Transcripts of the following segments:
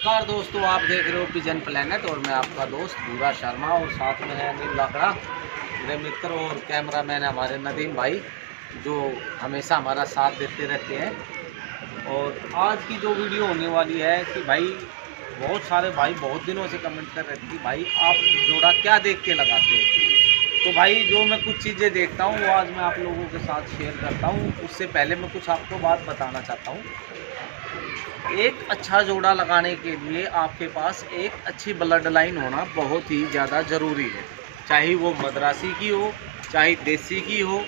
नमस्कार दोस्तों, आप देख रहे हो पिजन प्लेनेट और मैं आपका दोस्त भूरा शर्मा और साथ में है अनिल लाकड़ा, मेरे मित्र और कैमरामैन हमारे नदीम भाई जो हमेशा हमारा साथ देते रहते हैं। और आज की जो वीडियो होने वाली है कि भाई बहुत सारे भाई बहुत दिनों से कमेंट कर रहे थे कि भाई आप जोड़ा क्या देख के लगाते हो। तो भाई जो मैं कुछ चीज़ें देखता हूँ वो आज मैं आप लोगों के साथ शेयर करता हूँ। उससे पहले मैं कुछ आपको बात बताना चाहता हूँ। एक अच्छा जोड़ा लगाने के लिए आपके पास एक अच्छी ब्लड लाइन होना बहुत ही ज़्यादा ज़रूरी है। चाहे वो मद्रासी की हो, चाहे देसी की हो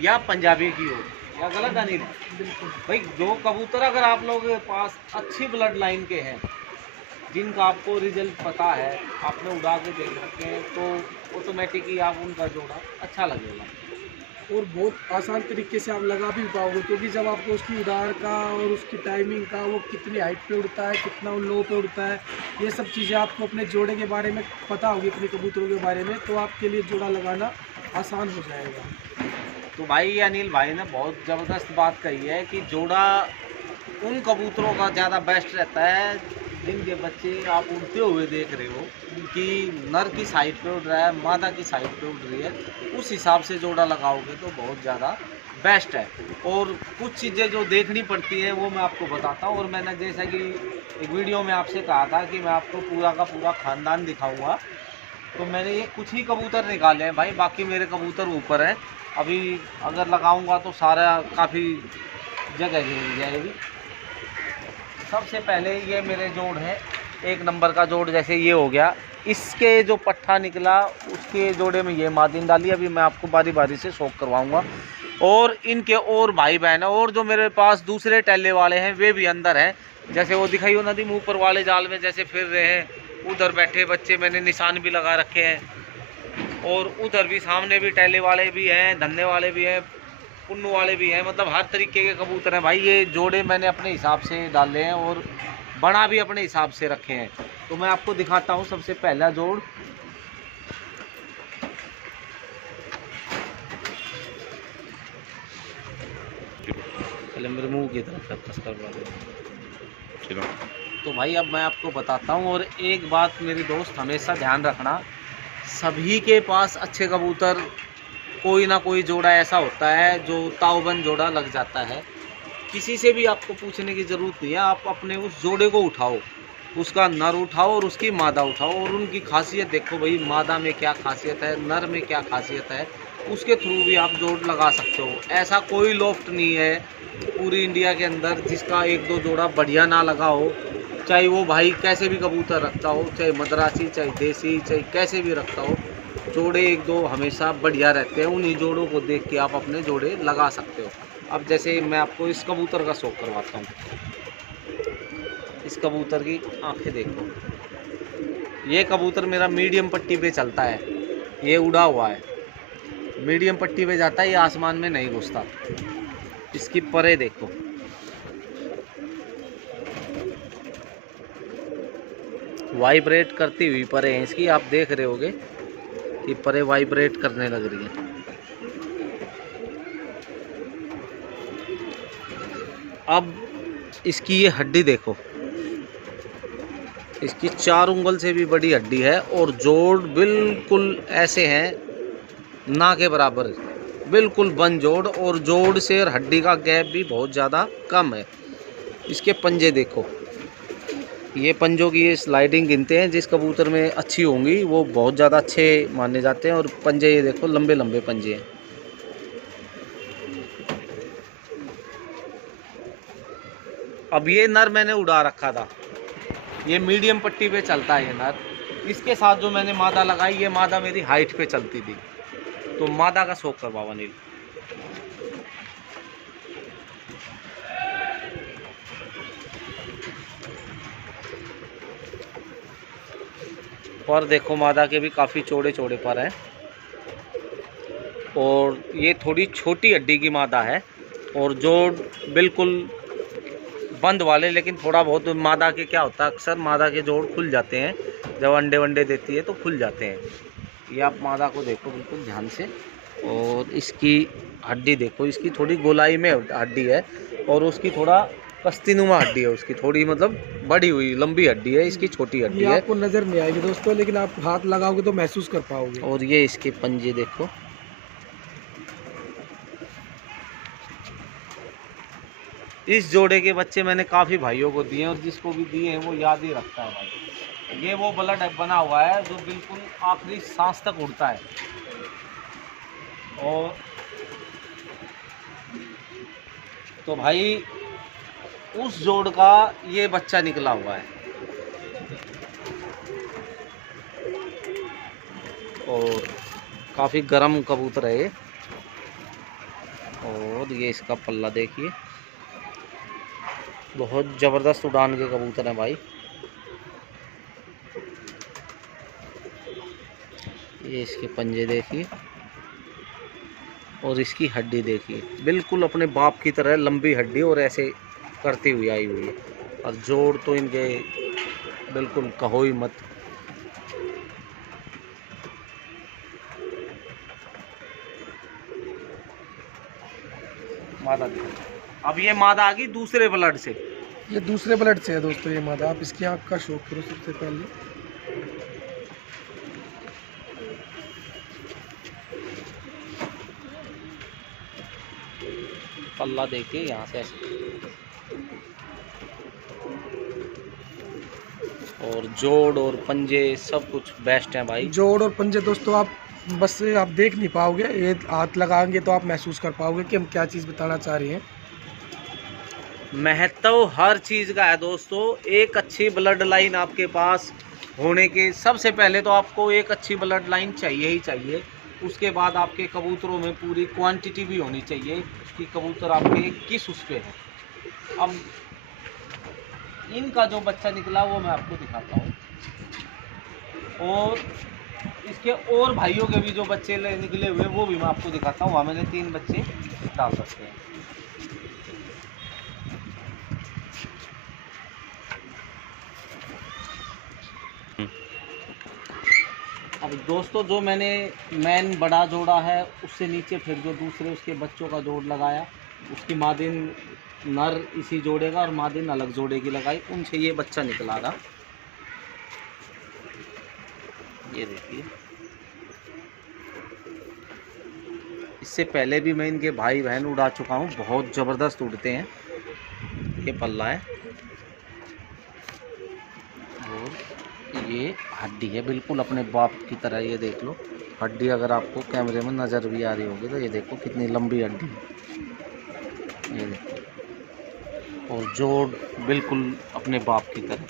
या पंजाबी की हो, या गलत अनिल? बिल्कुल भाई, जो कबूतर अगर आप लोगों के पास अच्छी ब्लड लाइन के हैं, जिनका आपको रिजल्ट पता है, आपने उड़ा के देख रखे हैं, तो ऑटोमेटिकली आप उनका जोड़ा अच्छा लगेगा और बहुत आसान तरीके से आप लगा भी पाओगे, क्योंकि जब आपको उसकी उड़ान का और उसकी टाइमिंग का, वो कितनी हाइट पे उड़ता है, कितना लो पे उड़ता है, ये सब चीज़ें आपको अपने जोड़े के बारे में पता होगी, अपने कबूतरों के बारे में, तो आपके लिए जोड़ा लगाना आसान हो जाएगा। तो भाई अनिल भाई ने बहुत ज़बरदस्त बात कही है कि जोड़ा उन कबूतरों का ज़्यादा बेस्ट रहता है जिनके बच्चे आप उड़ते हुए देख रहे हो कि नर की साइड पे उड़ रहा है, मादा की साइड पे उड़ रही है। उस हिसाब से जोड़ा लगाओगे तो बहुत ज़्यादा बेस्ट है। और कुछ चीज़ें जो देखनी पड़ती हैं वो मैं आपको बताता हूँ। और मैंने जैसा कि एक वीडियो में आपसे कहा था कि मैं आपको पूरा का पूरा ख़ानदान दिखाऊँगा, तो मैंने ये कुछ ही कबूतर निकाले हैं भाई, बाकी मेरे कबूतर ऊपर हैं। अभी अगर लगाऊंगा तो सारा काफ़ी जगह घेर जाएगी। सबसे पहले ये मेरे जोड़ है, एक नंबर का जोड़ जैसे ये हो गया, इसके जो पट्ठा निकला उसके जोड़े में ये मादिन डाली। अभी मैं आपको बारी बारी से शौक करवाऊंगा। और इनके और भाई बहन है, और जो मेरे पास दूसरे टैले वाले हैं वे भी अंदर हैं। जैसे वो दिखाई हो नदी में ऊपर वाले जाल में जैसे फिर रहे हैं, उधर बैठे बच्चे मैंने निशान भी लगा रखे हैं। और उधर भी सामने भी टैले वाले भी हैं, धन्ने वाले भी हैं, पुन्नू वाले भी हैं। मतलब हर तरीके के कबूतर हैं भाई। ये जोड़े मैंने अपने हिसाब से डाले हैं और बड़ा भी अपने हिसाब से रखे हैं। तो मैं आपको दिखाता हूँ सबसे पहला जोड़। पहले मेरे मुंह की तरफ फोकस करवा दो। तो भाई अब मैं आपको बताता हूँ। और एक बात मेरी दोस्त हमेशा ध्यान रखना, सभी के पास अच्छे कबूतर कोई ना कोई जोड़ा ऐसा होता है जो ताऊबंद जोड़ा लग जाता है। किसी से भी आपको पूछने की ज़रूरत नहीं है, आप अपने उस जोड़े को उठाओ, उसका नर उठाओ और उसकी मादा उठाओ और उनकी खासियत देखो भाई, मादा में क्या खासियत है, नर में क्या खासियत है, उसके थ्रू भी आप जोड़ लगा सकते हो। ऐसा कोई लॉफ्ट नहीं है पूरी इंडिया के अंदर जिसका एक दो जोड़ा बढ़िया ना लगा हो। चाहे वो भाई कैसे भी कबूतर रखता हो, चाहे मद्रासी, चाहे देसी, चाहे कैसे भी रखता हो, जोड़े एक दो हमेशा बढ़िया रहते हैं। उन्हीं जोड़ों को देख के आप अपने जोड़े लगा सकते हो। अब जैसे मैं आपको इस कबूतर का शौक करवाता हूँ। इस कबूतर की आंखें देखो। ये कबूतर मेरा मीडियम पट्टी पे चलता है, ये उड़ा हुआ है, मीडियम पट्टी पे जाता है, ये आसमान में नहीं घुसता। इसकी परे देखो, वाइब्रेट करती हुई परे हैं इसकी, आप देख रहे होगे कि परे वाइब्रेट करने लग रही है। अब इसकी ये हड्डी देखो, इसकी 4 उंगल से भी बड़ी हड्डी है और जोड़ बिल्कुल ऐसे हैं ना के बराबर, बिल्कुल बंद जोड़, और जोड़ से और हड्डी का गैप भी बहुत ज़्यादा कम है। इसके पंजे देखो, ये पंजों की ये स्लाइडिंग गिनते हैं, जिस कबूतर में अच्छी होंगी वो बहुत ज़्यादा अच्छे माने जाते हैं। और पंजे ये देखो, लंबे लंबे पंजे हैं। अब ये नर मैंने उड़ा रखा था, ये मीडियम पट्टी पे चलता है ये नर। इसके साथ जो मैंने मादा लगाई, ये मादा मेरी हाइट पे चलती थी, तो मादा का शौक करवावा नील। पर देखो मादा के भी काफ़ी चौड़े चौड़े पर हैं, और ये थोड़ी छोटी हड्डी की मादा है और जोड़ बिल्कुल बंद वाले। लेकिन थोड़ा बहुत मादा के क्या होता है, अक्सर मादा के जोड़ खुल जाते हैं जब अंडे वंडे देती है तो खुल जाते हैं। ये आप मादा को देखो बिल्कुल ध्यान से, और इसकी हड्डी देखो, इसकी थोड़ी गोलाई में हड्डी है और उसकी थोड़ा पस्तीनुमा हड्डी है उसकी, थोड़ी मतलब बड़ी हुई लंबी हड्डी है, इसकी छोटी हड्डी ये है। आपको नज़र नहीं आएगी दोस्तों, लेकिन आप हाथ लगाओगे तो महसूस कर पाओगे। और ये इसके पंजे देखो, इस जोड़े के बच्चे मैंने काफ़ी भाइयों को दिए हैं, और जिसको भी दिए हैं वो याद ही रखता है भाई। ये वो ब्लड बना हुआ है जो बिल्कुल आखिरी सांस तक उड़ता है। और तो भाई उस जोड़ का ये बच्चा निकला हुआ है, और काफ़ी गर्म कबूतर है ये। और ये इसका पल्ला देखिए, बहुत ज़बरदस्त उड़ान के कबूतर हैं भाई। ये इसके पंजे देखिए, और इसकी हड्डी देखिए, बिल्कुल अपने बाप की तरह लंबी हड्डी और ऐसे करती हुई आई हुई है। और जोड़ तो इनके बिल्कुल कहो ही मत। मादा देखो, अब ये मादा आ गई दूसरे ब्लड से। ये दूसरे ब्लड से है दोस्तों ये मादा। आप इसकी आँख का शौक करो सबसे पहले। पल्ला देखिए यहाँ से ऐसे, और जोड़ और पंजे सब कुछ बेस्ट हैं भाई। जोड़ और पंजे दोस्तों आप बस आप देख नहीं पाओगे, ये हाथ लगाएंगे तो आप महसूस कर पाओगे कि हम क्या चीज़ बताना चाह रहे हैं। महत्व हर चीज़ का है दोस्तों। एक अच्छी ब्लड लाइन आपके पास होने के सबसे पहले तो आपको एक अच्छी ब्लड लाइन चाहिए ही चाहिए। उसके बाद आपके कबूतरों में पूरी क्वांटिटी भी होनी चाहिए कि कबूतर आपके किस उस पे है। अब इनका जो बच्चा निकला वो मैं आपको दिखाता हूँ, और इसके और भाइयों के भी जो बच्चे निकले हुए वो भी मैं आपको दिखाता हूँ। वहाँ मैंने 3 बच्चे डाल सकते हैं। अब दोस्तों जो मैंने मैन बड़ा जोड़ा है उससे नीचे फिर जो दूसरे उसके बच्चों का जोड़ लगाया, उसकी मादिन नर इसी जोड़े का और मादिन अलग जोड़े की लगाई, उनसे ये बच्चा निकला था। ये देखिए, इससे पहले भी मैं इनके भाई बहन उड़ा चुका हूँ, बहुत ज़बरदस्त उड़ते हैं। ये पल्ला है, और ये हड्डी है बिल्कुल अपने बाप की तरह। ये देख लो हड्डी, अगर आपको कैमरे में नज़र भी आ रही होगी तो ये देखो कितनी लंबी हड्डी है, ये देखो। और जोड़ बिल्कुल अपने बाप की तरह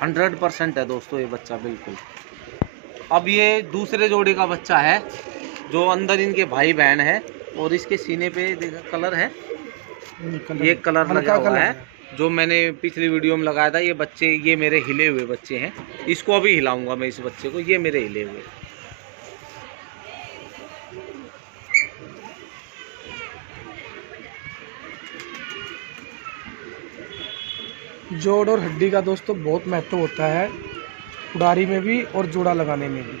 100% है दोस्तों ये बच्चा बिल्कुल। अब ये दूसरे जोड़े का बच्चा है जो अंदर इनके भाई बहन है, और इसके सीने पे देखा कलर है, ये कलर लगा हुआ है जो मैंने पिछली वीडियो में लगाया था। ये बच्चे, ये मेरे हिले हुए बच्चे हैं, इसको अभी हिलाऊंगा मैं इस बच्चे को, ये मेरे हिले हुए। जोड़ और हड्डी का दोस्तों बहुत महत्व होता है उड़ारी में भी और जोड़ा लगाने में भी।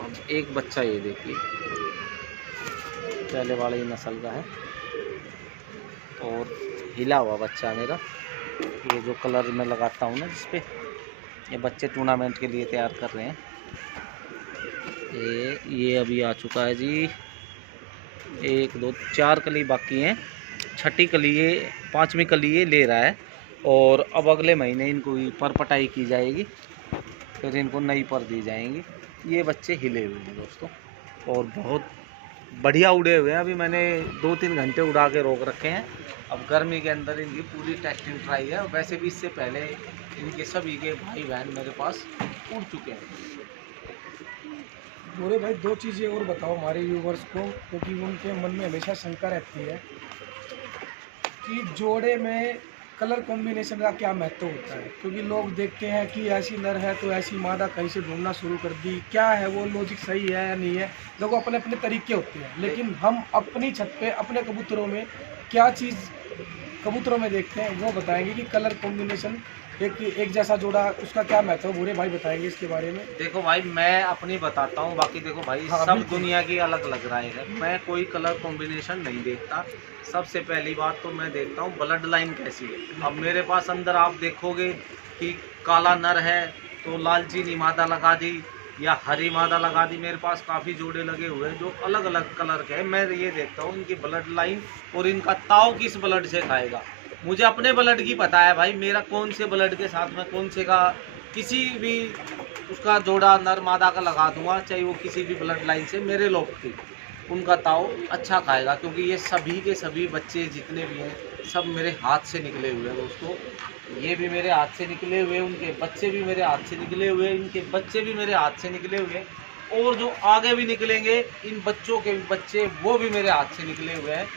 अब एक बच्चा ये देखिए, पहले वाले ही नस्ल का है, और हिला हुआ बच्चा मेरा। ये जो कलर मैं लगाता हूँ ना जिसपे, ये बच्चे टूर्नामेंट के लिए तैयार कर रहे हैं। ये अभी आ चुका है जी, 1 2 4 कली बाकी हैं, छठी कली ये 5वीं कली ये ले रहा है। और अब अगले महीने इनको पर पटाई की जाएगी, फिर इनको नई पर दी जाएंगी। ये बच्चे हिले हुए हैं दोस्तों, और बहुत बढ़िया उड़े हुए हैं। अभी मैंने 2-3 घंटे उड़ा के रोक रखे हैं। अब गर्मी के अंदर इनकी पूरी टेस्टिंग ट्राई है। वैसे भी इससे पहले इनके सभी के भाई बहन मेरे पास उड़ चुके हैं। बोले भाई 2 चीज़ें और बताओ हमारे व्यूवर्स को, क्योंकि उनके मन में हमेशा शंका रहती है कि जोड़े में कलर कॉम्बिनेशन का क्या महत्व होता है। क्योंकि लोग देखते हैं कि ऐसी नर है तो ऐसी मादा कहीं से ढूंढना शुरू कर दी, क्या है वो लॉजिक सही है या नहीं है। लोगों अपने अपने तरीके होते हैं, लेकिन हम अपनी छत पे अपने कबूतरों में क्या चीज़ कबूतरों में देखते हैं वो बताएंगे कि कलर कॉम्बिनेशन एक जैसा जोड़ा उसका क्या महत्व है, भूरे भाई बताएंगे इसके बारे में। देखो भाई, मैं अपनी बताता हूँ, बाकी देखो भाई हाँ, सब बिल्कुल। दुनिया की अलग अलग राय है। मैं कोई कलर कॉम्बिनेशन नहीं देखता। सबसे पहली बात तो मैं देखता हूँ ब्लड लाइन कैसी है। अब मेरे पास अंदर आप देखोगे कि काला नर है तो लाल चीनी मादा लगा दी या हरी मादा लगा दी। मेरे पास काफ़ी जोड़े लगे हुए हैं जो अलग अलग कलर के हैं। मैं ये देखता हूँ इनकी ब्लड लाइन और इनका ताव किस ब्लड से खाएगा। मुझे अपने ब्लड की पता है भाई, मेरा कौन से ब्लड के साथ में कौन से का किसी भी उसका जोड़ा नर मादा का लगा दूंगा, चाहे वो किसी भी ब्लड लाइन से मेरे लोग थी, उनका ताव अच्छा खाएगा। क्योंकि ये सभी के सभी बच्चे जितने भी हैं सब मेरे हाथ से निकले हुए हैं दोस्तों। ये भी मेरे हाथ से निकले हुए, उनके बच्चे भी मेरे हाथ से निकले हुए, इनके बच्चे भी मेरे हाथ से निकले हुए, और जो आगे भी निकलेंगे इन बच्चों के बच्चे वो भी मेरे हाथ से निकले हुए हैं।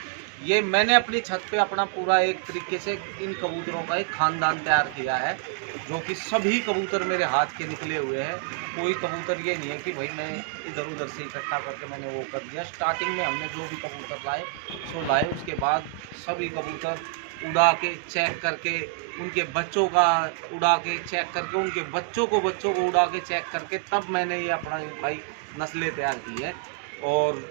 ये मैंने अपनी छत पे अपना पूरा एक तरीके से इन कबूतरों का एक खानदान तैयार किया है, जो कि सभी कबूतर मेरे हाथ के निकले हुए हैं। कोई कबूतर ये नहीं है कि भाई मैं इधर उधर से इकट्ठा करके मैंने वो कर दिया। स्टार्टिंग में हमने जो भी कबूतर लाए सो लाए, उसके बाद सभी कबूतर उड़ा के चेक करके, उनके बच्चों का उड़ा के चेक करके, उनके बच्चों को उड़ा के चेक करके, तब मैंने ये अपना भाई नस्लें तैयार की है। और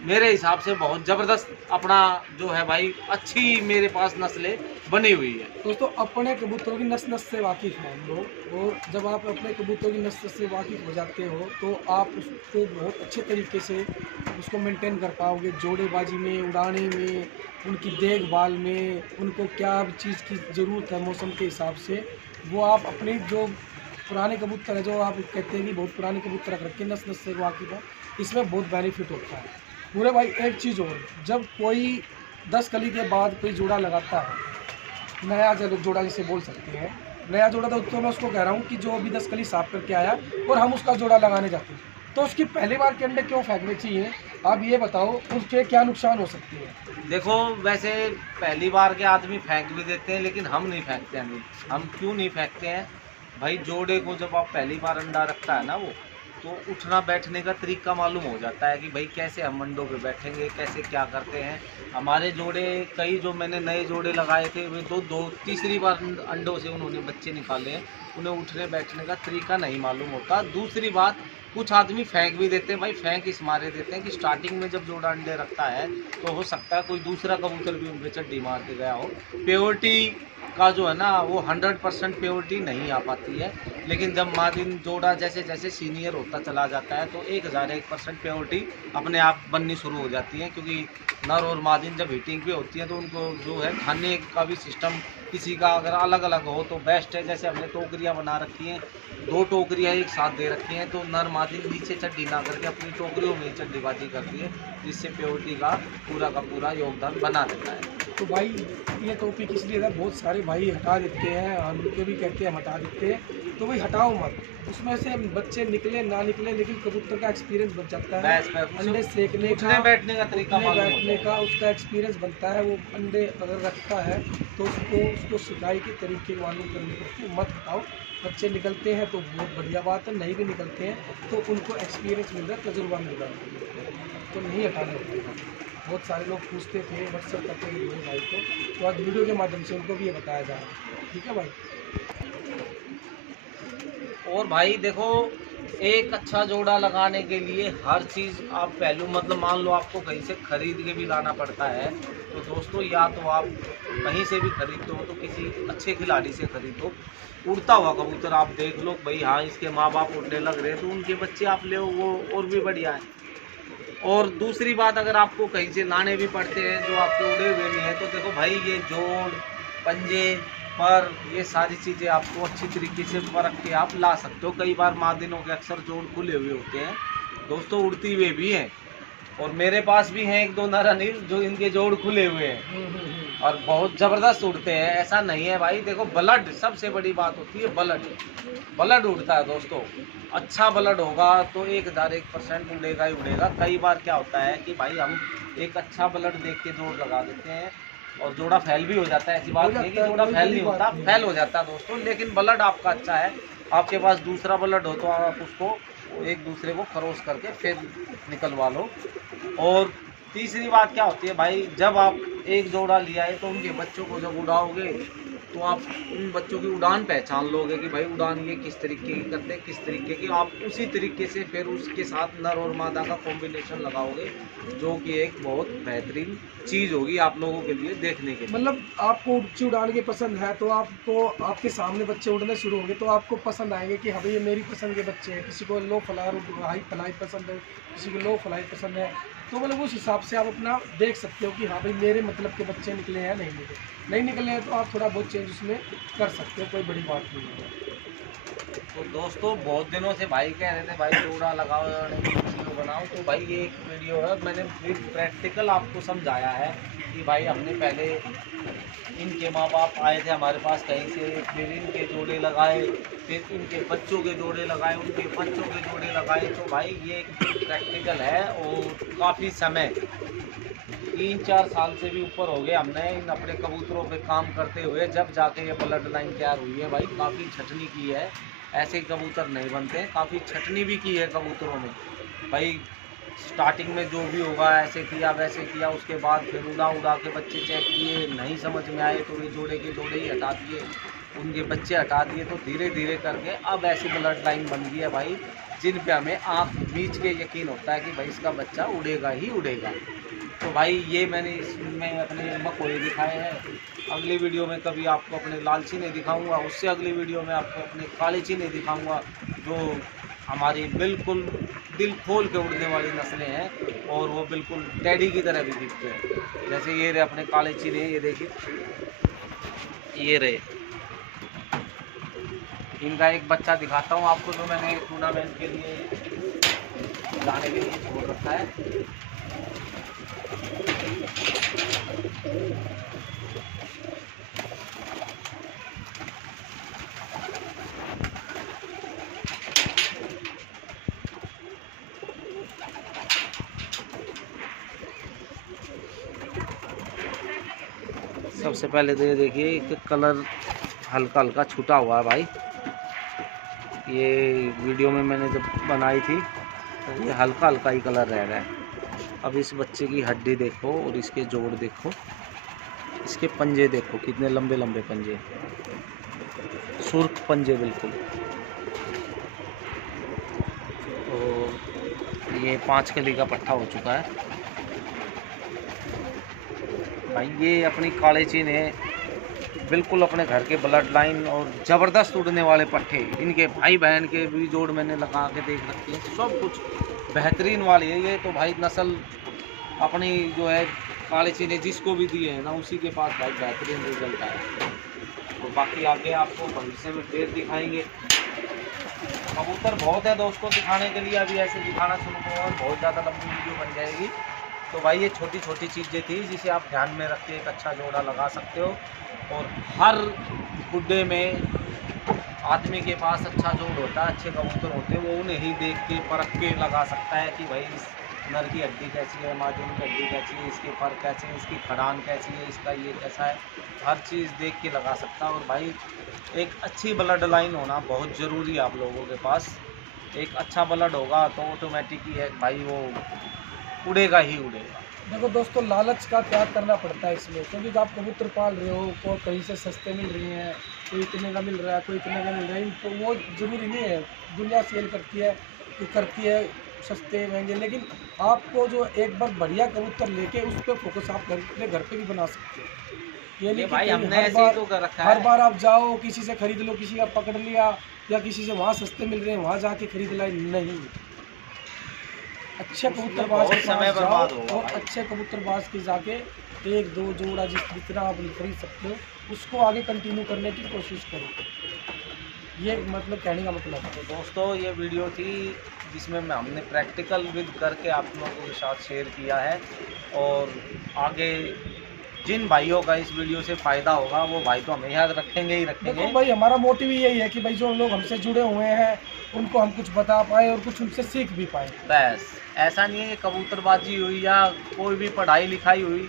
मेरे हिसाब से बहुत ज़बरदस्त अपना जो है भाई अच्छी मेरे पास नस्लें बनी हुई है। दोस्तों अपने कबूतरों की नस्ल से वाकिफ़ हैं हम लोग, और जब आप अपने कबूतरों की नस्ल से वाकिफ़ हो जाते हो तो आप उसको बहुत अच्छे तरीके से उसको मेंटेन कर पाओगे। जोड़ेबाजी में, उड़ाने में, उनकी देखभाल में, उनको क्या चीज़ की ज़रूरत है मौसम के हिसाब से, वो आप अपने जो पुराने कबूतर है, जो आप कहते हैं कि बहुत पुराने कबूतर रख रखे नस्ल से वाकिफ़ है, इसमें बहुत बेनिफिट होता है। पूरे भाई एक चीज़ और, जब कोई 10 कली के बाद कोई जोड़ा लगाता है, नया जोड़ा जिसे बोल सकते हैं, नया जोड़ा, तो मैं उसको कह रहा हूँ कि जो अभी 10 कली साफ करके आया और हम उसका जोड़ा लगाने जाते हैं, तो उसकी पहली बार के अंडे क्यों फेंकने चाहिए? आप ये बताओ, उसके क्या नुकसान हो सकते हैं? देखो वैसे पहली बार के आदमी फेंक भी देते हैं, लेकिन हम नहीं फेंकते हैं। हम क्यों नहीं फेंकते हैं भाई? जोड़े को जब आप पहली बार अंडा रखता है ना, वो तो उठना बैठने का तरीका मालूम हो जाता है कि भाई कैसे हम अंडों पे बैठेंगे, कैसे क्या करते हैं। हमारे जोड़े कई जो मैंने नए जोड़े लगाए थे, वे दो तीसरी बार अंडों से उन्होंने बच्चे निकाले हैं। उन्हें उठने बैठने का तरीका नहीं मालूम होता। दूसरी बात, कुछ आदमी फेंक भी देते हैं भाई। फेंक इस मारे देते हैं कि स्टार्टिंग में जब जोड़ा अंडे रखता है तो हो सकता है कोई दूसरा कबूतर भी उन पर चड्डी मार के गया हो। प्योरिटी का जो है ना वो 100% प्योरिटी नहीं आ पाती है। लेकिन जब मादिन जोड़ा जैसे जैसे सीनियर होता चला जाता है तो 1001% प्योरिटी अपने आप बननी शुरू हो जाती है। क्योंकि नर और मादिन जब हीटिंग पे होती है तो उनको जो है खाने का भी सिस्टम किसी का अगर अलग अलग हो तो बेस्ट है। जैसे हमने टोकरियाँ बना रखी हैं, 2 टोकरियाँ एक साथ दे रखी हैं, तो नर मादिन नीचे चड्डी ना करके अपनी टोकरियों में ही चड्डीबाजी करती है, जिससे प्योरिटी का पूरा योगदान बना रहता है। तो भाई ये टॉपिक इसलिए था, बहुत सारे भाई हटा देते हैं, हम लोग भी कहते हैं हम हटा देते हैं, तो भाई हटाओ मत। उसमें से बच्चे निकले ना निकले, लेकिन कबूतर का एक्सपीरियंस बन जाता है। अंडे सेकने का, बैठने का तरीका बैठने का उसका एक्सपीरियंस बनता है। वो अंडे अगर रखता है तो उसको सिकाई के तरीके मालूम करने पड़ते हैं। मत हटाओ, बच्चे निकलते हैं तो बहुत बढ़िया बात है, नहीं भी निकलते हैं तो उनको एक्सपीरियंस मिल रहा है, तजुर्बा मिल रहा है, तो नहीं हटाना होता। बहुत सारे लोग पूछते थे, व्हाट्सएप करते थे मेरे भाई को, तो आज वीडियो के माध्यम से उनको भी ये बताया जा रहा है। ठीक है भाई। और भाई देखो, एक अच्छा जोड़ा लगाने के लिए हर चीज़ आप पहलू मतलब मान लो आपको कहीं से खरीद के भी लाना पड़ता है, तो दोस्तों या तो आप कहीं से भी खरीदते हो तो किसी अच्छे खिलाड़ी से खरीदो। उड़ता हुआ कबूतर आप देख लो भाई, हाँ इसके माँ बाप उड़ने लग रहे हैं तो उनके बच्चे आप ले, वो और भी बढ़िया है। और दूसरी बात, अगर आपको कहीं से लाने भी पड़ते हैं जो आपके उड़े हुए नहीं है, तो देखो भाई ये जोड़, पंजे पर, ये सारी चीज़ें आपको अच्छी तरीके से परख के आप ला सकते हो। कई बार मादिनों के अक्सर जोड़ खुले हुए होते हैं दोस्तों, उड़ती हुए भी हैं। और मेरे पास भी हैं 1-2 नर अनिल जो इनके जोड़ खुले हुए हैं और बहुत ज़बरदस्त उड़ते हैं। ऐसा नहीं है भाई, देखो ब्लड सबसे बड़ी बात होती है, ब्लड उड़ता है दोस्तों। अच्छा ब्लड होगा तो 1001% उड़ेगा ही उड़ेगा। कई बार क्या होता है कि भाई हम एक अच्छा ब्लड देख के जोड़ लगा देते हैं और जोड़ा फैल भी हो जाता है। ऐसी बात नहीं कि जोड़ा फैल नहीं होता, फैल हो जाता है दोस्तों। लेकिन ब्लड आपका अच्छा है, आपके पास दूसरा ब्लड हो तो आप उसको एक दूसरे को खरोश करके फिर निकलवा लो। और तीसरी बात क्या होती है भाई, जब आप एक जोड़ा लिया है तो उनके बच्चों को जब उड़ाओगे तो आप उन बच्चों की उड़ान पहचान लोगे कि भाई उड़ान ये किस तरीके की करते हैं, किस तरीके की। आप उसी तरीके से फिर उसके साथ नर और मादा का कॉम्बिनेशन लगाओगे, जो कि एक बहुत बेहतरीन चीज़ होगी आप लोगों के लिए देखने के लिए। मतलब आपको ऊंची उड़ान की पसंद है तो आपको आपके सामने बच्चे उड़ने शुरू होंगे तो आपको पसंद आएंगे कि हाँ भाई ये मेरी पसंद के बच्चे हैं। किसी को लो फ्लावर हाई फ्लाई पसंद है, किसी को लो फ्लाई पसंद है, तो मतलब उस हिसाब से आप अपना देख सकते हो कि हाँ भाई मेरे मतलब के बच्चे निकले हैं नहीं निकले हैं, तो आप थोड़ा बहुत चेंज उसमें कर सकते हो, कोई बड़ी बात नहीं है। तो दोस्तों बहुत दिनों से भाई कह रहे थे भाई जोड़ा लगाओ और वीडियो बनाओ, तो भाई ये एक वीडियो है, मैंने फिर प्रैक्टिकल आपको समझाया है कि भाई हमने पहले इनके माँ बाप आए थे हमारे पास कहीं से, फिर इनके जोड़े लगाए, फिर इनके बच्चों के जोड़े लगाए, उनके बच्चों के जोड़े लगाए। तो भाई ये एक प्रैक्टिकल है और काफ़ी समय 3-4 साल से भी ऊपर हो गए हमने इन अपने कबूतरों पे काम करते हुए, जब जाके ये ब्लड लाइन तैयार हुई है। भाई काफ़ी छटनी की है, ऐसे कबूतर नहीं बनते, काफ़ी छटनी भी की है कबूतरों में। भाई स्टार्टिंग में जो भी होगा ऐसे किया वैसे किया, उसके बाद फिर उड़ा के बच्चे चेक किए, नहीं समझ में आए तो ये जोड़े के जोड़े ही हटा दिए, उनके बच्चे हटा दिए। तो धीरे धीरे करके अब ऐसी ब्लड लाइन बन गई है भाई, जिन पे हमें आँख मीच के यकीन होता है कि भाई इसका बच्चा उड़ेगा ही उड़ेगा। तो भाई ये मैंने इसमें अपने मकोए दिखाए हैं। अगली वीडियो में कभी आपको अपने लालची नहीं दिखाऊंगा, उससे अगली वीडियो में आपको अपने कालीची नहीं दिखाऊंगा, जो हमारी बिल्कुल दिल खोल के उड़ने वाली नस्लें हैं और वो बिल्कुल टैडी की तरह भी दिखते हैं। जैसे ये रहे अपने कालीची रहे, ये देखिए ये रहे। इनका एक बच्चा दिखाता हूँ आपको, जो मैंने टूर्नामेंट के लिए जाने के लिए छोड़ रखा है। सबसे पहले तो ये देखिए कि कलर हल्का हल्का छूटा हुआ है भाई। ये वीडियो में मैंने जब बनाई थी तो ये हल्का हल्का ही कलर रह रहा है। अब इस बच्चे की हड्डी देखो और इसके जोड़ देखो, इसके पंजे देखो कितने लंबे लंबे पंजे, सुर्ख पंजे बिल्कुल। और ये 5 कली का पट्टा हो चुका है भाई। ये अपनी कालीची ने बिल्कुल अपने घर के ब्लड लाइन और ज़बरदस्त उड़ने वाले पट्टे, इनके भाई बहन के भी जोड़ मैंने लगा के देख रखे हैं, सब कुछ बेहतरीन वाली है। ये तो भाई नस्ल अपनी जो है कालीची ने जिसको भी दी है ना, उसी के पास भाई बेहतरीन रिजल्ट आया। तो बाकी आगे आपको भविष्य में फिर दिखाएंगे। कबूतर बहुत है दोस्तों दिखाने के लिए, अभी ऐसे दिखाना शुरू करो और बहुत ज़्यादा लंबी वीडियो बन जाएगी। तो भाई ये छोटी छोटी चीज़ें थी जिसे आप ध्यान में रख के एक अच्छा जोड़ा लगा सकते हो। और हर गुड्डे में आदमी के पास अच्छा जोड़ होता है, अच्छे कबूतर होते हैं, वो उन्हें ही देख के परख के लगा सकता है कि भाई इस नर की हड्डी कैसी है, मादी की हड्डी कैसी है, इसके पर कैसे हैं, इसकी खड़ान कैसी है, इसका ये कैसा है, हर चीज़ देख के लगा सकता है। और भाई एक अच्छी ब्लड लाइन होना बहुत ज़रूरी है आप लोगों के पास। एक अच्छा ब्लड होगा तो ऑटोमेटिक ही है भाई वो उड़ेगा ही उड़ेगा। देखो दोस्तों, लालच का त्याग करना पड़ता है इसमें, क्योंकि जब आप कबूतर पाल रहे हो को कहीं से सस्ते मिल रहे हैं, कोई इतने का मिल रहा है, कोई इतने का मिल रहा है, तो वो ज़रूरी नहीं है। दुनिया सेल करती है सस्ते महंगे, लेकिन आपको जो एक बार बढ़िया कबूतर लेके उस पर फोकस आप अपने घर पे भी बना सकते हो। ये नहीं कि भाई हमने हर ऐसे ही बार तो कर रखा हर है। बार आप जाओ किसी से खरीद लो, किसी का पकड़ लिया या किसी से वहाँ सस्ते मिल रहे हैं वहाँ जाके खरीद लाए, नहीं। अच्छे कबूतरबाज के समय पास बर्बाद जाओ होगा और भाई। अच्छे कबूतरबाज के जाके 1-2 जोड़ा जितना आप खरीद सकते हो उसको आगे कंटिन्यू करने की कोशिश करो। ये मतलब कहने का मतलब है। तो दोस्तों ये वीडियो थी जिसमें हमने प्रैक्टिकल विद करके आप लोगों के साथ शेयर किया है। और आगे जिन भाइयों का इस वीडियो से फ़ायदा होगा वो भाई तो हमें याद रखेंगे ही रखेंगे। देखो भाई, हमारा मोटिव ही यही है कि भाई जो लोग हमसे जुड़े हुए हैं उनको हम कुछ बता पाए और कुछ उनसे सीख भी पाए। बस ऐसा नहीं है कि कबूतरबाजी हुई या कोई भी पढ़ाई लिखाई हुई,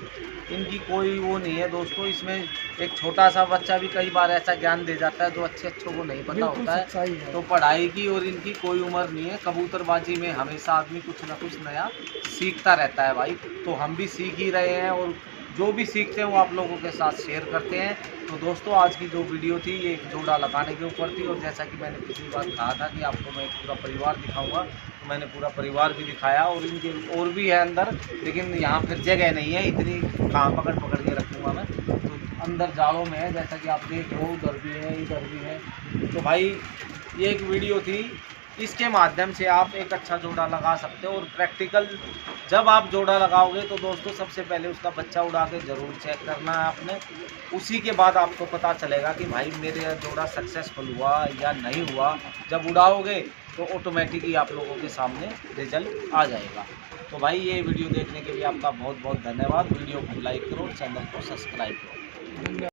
इनकी कोई वो नहीं है दोस्तों। इसमें एक छोटा सा बच्चा भी कई बार ऐसा ज्ञान दे जाता है जो अच्छों को नहीं पता बिल्कुल होता सच्चाई है। है। तो पढ़ाई की और इनकी कोई उम्र नहीं है। कबूतरबाजी में हमेशा आदमी कुछ ना कुछ नया सीखता रहता है भाई। तो हम भी सीख ही रहे हैं और जो भी सीखते हैं वो आप लोगों के साथ शेयर करते हैं। तो दोस्तों आज की जो वीडियो थी ये एक जोड़ा लगाने के ऊपर थी, और जैसा कि मैंने पिछली बार कहा था कि आपको मैं पूरा परिवार दिखाऊंगा, तो मैंने पूरा परिवार भी दिखाया, और इनके और भी है अंदर, लेकिन यहाँ फिर जगह नहीं है इतनी, कहाँ पकड़ पकड़ के रखूँगा मैं। तो अंदर जालों में है, जैसा कि आप देख रहे हो, उधर भी है इधर भी है। तो भाई ये एक वीडियो थी, इसके माध्यम से आप एक अच्छा जोड़ा लगा सकते हो। और प्रैक्टिकल जब आप जोड़ा लगाओगे तो दोस्तों सबसे पहले उसका बच्चा उड़ा के ज़रूर चेक करना है आपने, उसी के बाद आपको पता चलेगा कि भाई मेरे जोड़ा सक्सेसफुल हुआ या नहीं हुआ। जब उड़ाओगे तो ऑटोमेटिक ही आप लोगों के सामने रिजल्ट आ जाएगा। तो भाई ये वीडियो देखने के लिए आपका बहुत बहुत धन्यवाद। वीडियो को लाइक करो, चैनल को सब्सक्राइब करो। धन्यवाद।